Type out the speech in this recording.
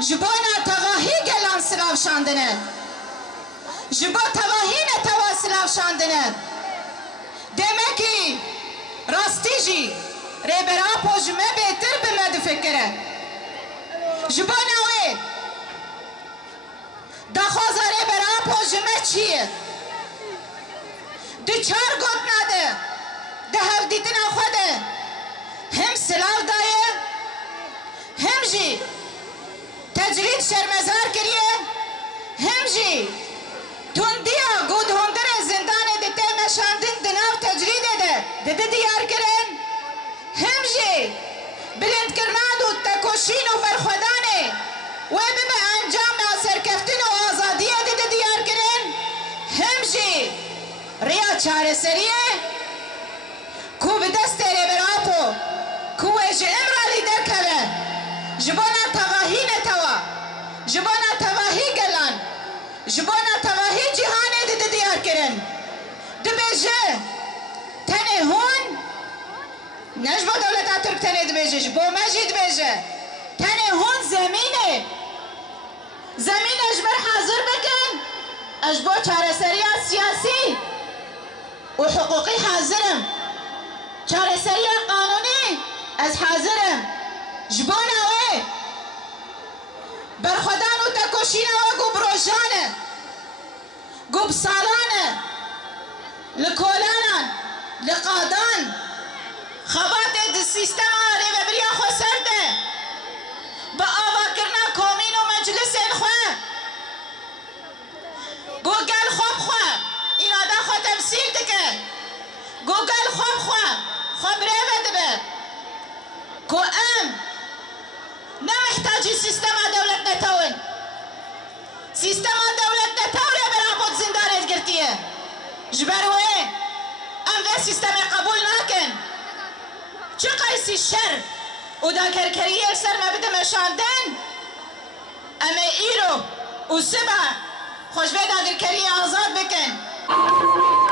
جبونا تواهی گلان سلاو شاندنه جبو تواهی نتوا سلاو شاندنه دمکی راستی جی ریبرا پوجمه بهتر بمد فکره جبونا وی دخوازه ریبرا پوجمه چیه دو چار گوت نده ده هفدیتنا خوده هم سلاو دایه هم جی تجرید شرمزار کریه هم جی تندیا گود هندر زندان دیتے نشاندن دناو تجرید ده دیار کرن هم جی بلند کرناد و تکوشین و برخودانه و ببه انجام سرکفتن و آزادی ده دیار کرن هم جی ریا چاره سریه کو به دست ریبراپو کو اج امرا لیدر کوه جبانا تواهی نتوا جبانا تواهی گلان جبانا تواهی جهانه ده دیار کرن ده بیجه تنه هون نجبا دولتا ترک تنه ده بیجه جبو مجید بیجه تنه هون زمینه زمین اجبر حاضر بکن اجبو چاره سریه سیاسی و حقوقی حاضرم چاره سریه قانونی از حاضرم جبانا وی برخودان و تکوشینه و گو بروژانه گو بسالانه لکولانان لقادان خبات ده سیستم آره و بریا خو سرده با آوا کرنا کومین و مجلس خواه گو گل خوب خواه این آده خو تمثیل دکه گو گل خوب خواه خو بریوه دبه کو ام نمحتاجی سیستم دولت نتاون سیستم دولت نتاوره برا بود زندانت گرتیه جبروه ام و سیستم قبول نکن چه قیسی شر و دا کرکریه سر مبده مشاندن ام ایرو و سبا خوش به دا کرکریه آزاد بکن